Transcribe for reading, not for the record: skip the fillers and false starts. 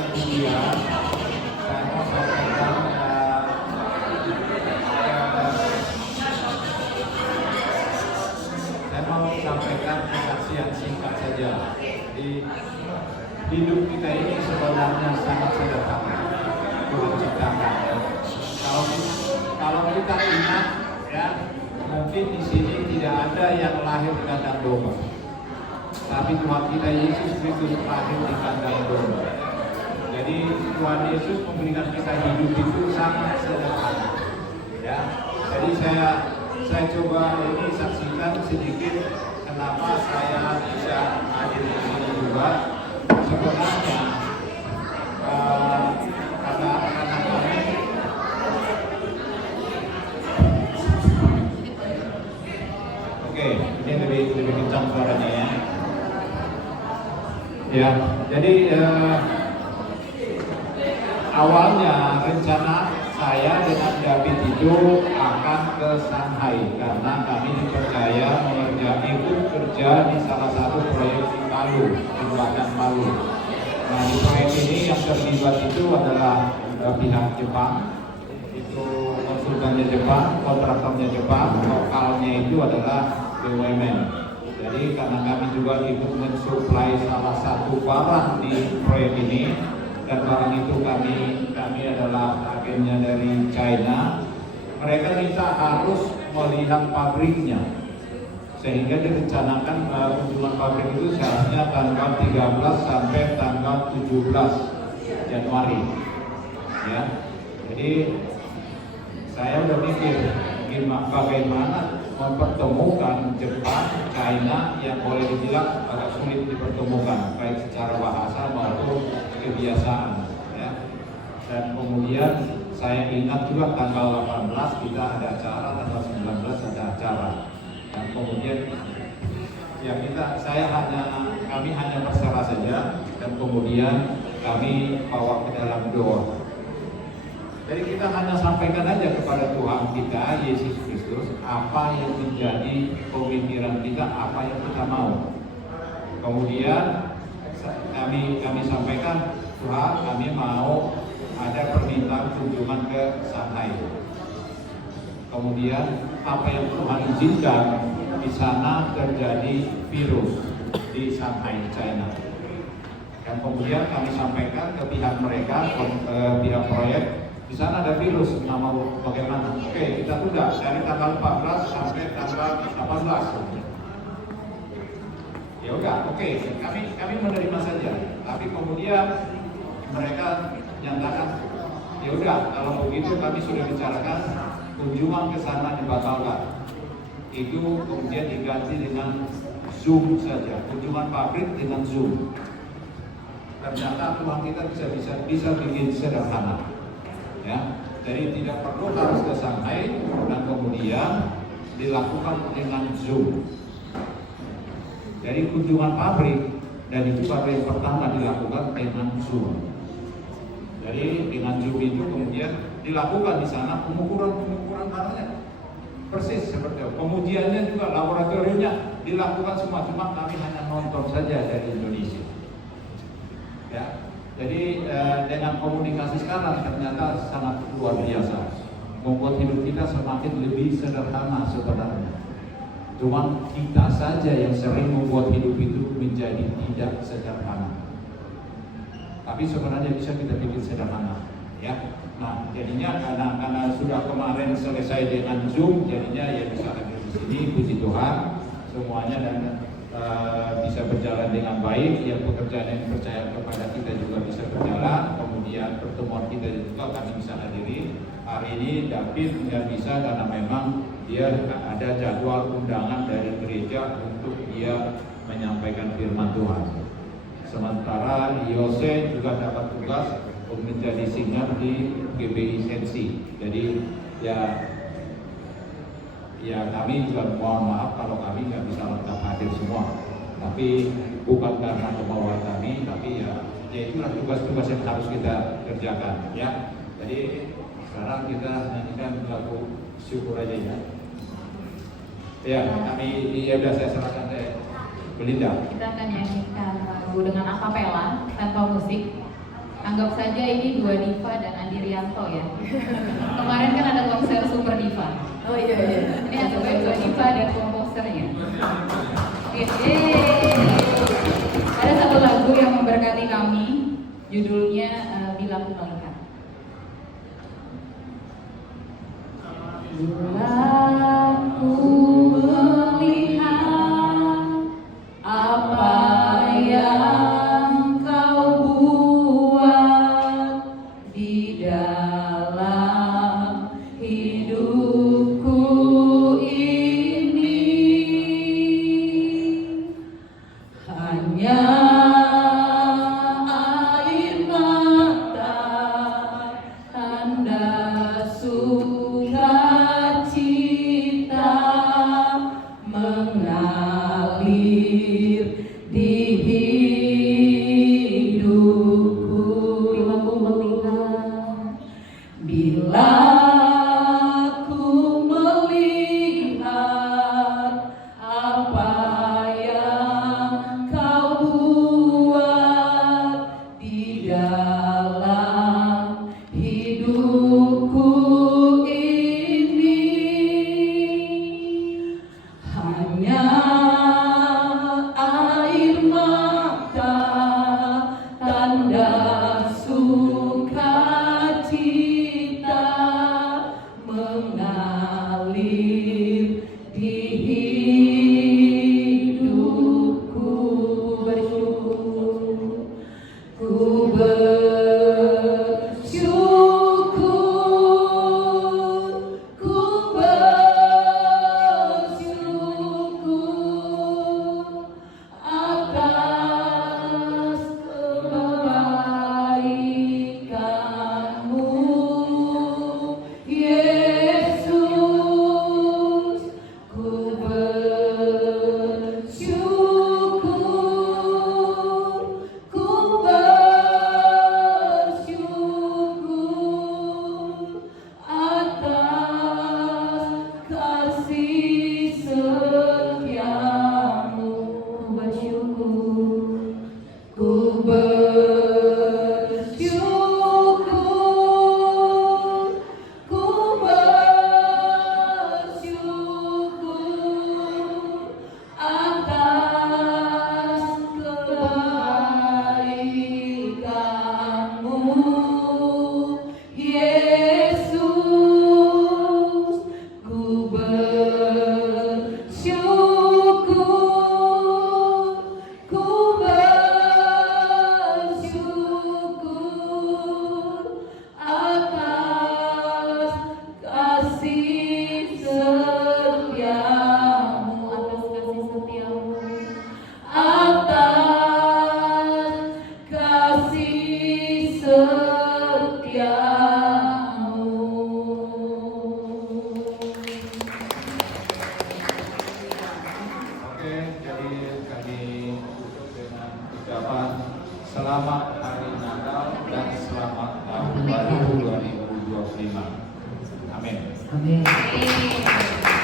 kemudian saya mau sampaikan kesaksian singkat saja. Di hidup kita ini sebenarnya sangat sederhana, Tuhan ciptakan. Kalau kita ingat, ya mungkin di sini tidak ada yang lahir di kandang domba, tapi Tuhan kita Yesus Kristus lahir di kandang domba. Jadi Tuhan Yesus memberikan kita hidup itu sangat sederhana. Ya, jadi saya coba ini saksikan sedikit kenapa saya bisa hadir di sini juga. Sebenarnya karena kami ini lebih kencang suaranya ya. Ya, jadi awalnya rencana saya dengan David itu akan ke Shanghai karena kami dipercaya ikut kerja di salah satu proyek di Palu, jembatan Palu. Nah, di proyek ini yang terlibat itu adalah pihak Jepang, itu konsultannya Jepang, kontraktornya Jepang, lokalnya itu adalah BUMN. Jadi karena kami juga ikut mensuplai salah satu barang di proyek ini, dan barang itu kami adalah agennya dari China. Mereka minta harus melihat pabriknya, sehingga direncanakan kunjungan pabrik itu seharusnya tanggal 13 sampai tanggal 17 Januari. Ya, jadi saya udah mikir bagaimana mempertemukan Jepang, China yang boleh dibilang agak sulit dipertemukan, baik secara bahasa maupun kebiasaan. Ya. Dan kemudian saya ingat juga tanggal 18 kita ada acara, tanggal 19 ada acara. Dan kemudian ya kami hanya berserah saja, dan kemudian kami bawa ke dalam doa. Jadi kita hanya sampaikan aja kepada Tuhan kita Yesus Kristus apa yang menjadi pemikiran kita, apa yang kita mau. Kemudian kami sampaikan, Tuhan, kami mau ada permintaan kunjungan ke Shanghai. Kemudian apa yang Tuhan izinkan, di sana terjadi virus di Shanghai, China. Dan kemudian kami sampaikan ke pihak mereka, pihak proyek, di sana ada virus, nama bagaimana? Oke, kita tunda dari tanggal 14 sampai tanggal 18. Ya udah, oke, kami menerima saja. Tapi kemudian mereka nyatakan, ya udah, kalau begitu kami sudah bicarakan kunjungan ke sana dibatalkan. Itu kemudian diganti dengan Zoom saja, kunjungan pabrik dengan Zoom. Ternyata Tuhan kita bisa bikin sederhana. Ya, jadi tidak perlu harus ke Shanghai, dan kemudian dilakukan dengan Zoom. Jadi kunjungan pabrik, dan itu pabrik pertama dilakukan dengan Zoom. Jadi dengan Zoom itu kemudian dilakukan di sana pengukuran barangnya persis seperti itu. Pengujiannya juga, laboratoriumnya dilakukan semua, cuma kami hanya nonton saja dari Indonesia. Ya. Jadi dengan komunikasi sekarang ternyata sangat luar biasa, membuat hidup kita semakin lebih sederhana sebenarnya. Cuma kita saja yang sering membuat hidup itu menjadi tidak sederhana. Tapi sebenarnya bisa kita bikin sederhana, ya. Nah, jadinya karena sudah kemarin selesai dengan Zoom, jadinya ya bisa hadir di sini, puji Tuhan semuanya, dan bisa berjalan dengan baik. Yang pekerjaan yang percaya kepada kita juga bisa berjalan. Kemudian pertemuan kita juga kami bisa hadiri. Hari ini David tidak bisa karena memang dia ada jadwal undangan dari gereja untuk dia menyampaikan firman Tuhan. Sementara Yose juga dapat tugas untuk menjadi singer di GBI Sensi. Jadi ya kami juga mohon maaf kalau kami nggak bisa lengkap hadir semua, tapi bukan karena kemauan kami, tapi ya itulah tugas-tugas yang harus kita kerjakan, ya. Jadi sekarang kita nyanyikan lagu syukur aja ya. Ya, udah saya serahkan Belinda. Kita akan nyanyikan lagu dengan akapela tanpa musik. Anggap saja ini dua diva dan Andi Rianto ya. Kemarin kan ada konser Super Diva. Oh iya. Ini anggap aja dua diva dan komposernya. Oke, ada satu lagu yang memberkati kami, judulnya Bila Ku Melihat. Bila ku melihat apa yang kau buat di dalam hidupku ini, hanya air mata, tanda sukacita mengalir di hidupku. Bila ku melihat apa yang kau buat di dalam hidupku ini, hanya air mata, tanda sukacita mengalir di hidupku. Ku bersyukur, ku bersyukur atas kebaikan-Mu, Yesus. Ku bersyukur, ku bersyukur atas kasih setia-Mu. Ku bersyukur, ku bersyukur atas kebaikan-Mu, Yesus. Ku bersyukur, ku bersyukur atas kasih setia-Mu, atas kasih setia-Mu. Oke, jadi kami tutup dengan ucapan selamat hari Natal dan selamat tahun baru 2025. Amin. Amin. Yeay.